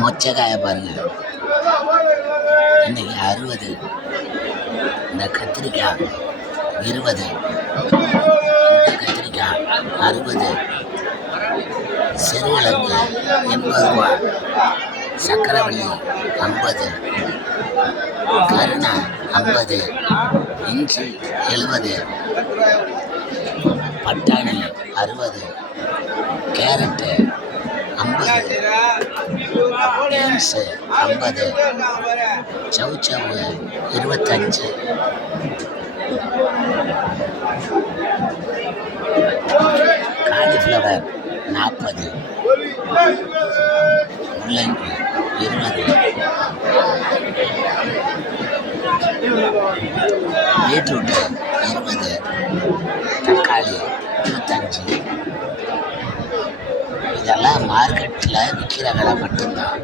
மொச்சக்காயை பாருங்க. இன்னைக்கு அறுபது இந்த கத்திரிக்காய் இருபது இந்த கத்திரிக்காய் அறுபது சிறுகிழங்கு எண்பது ரூபா சக்கரவள்ளி ஐம்பது கருணா ஐம்பது இஞ்சி எழுபது பட்டாணி அறுபது கேரட்டு பீன்ஸு ஐம்பது. சவுச்சவு இருபத்தஞ்சு. காலிஃப்ளவர் நாற்பது முள்ளங்கி இருபது. பீட்ரூட்டு இருபது. தக்காளி இருபத்தஞ்சு. இதெல்லாம் மார்க்கெட்டில் விற்கிற விலை மட்டும்தான்.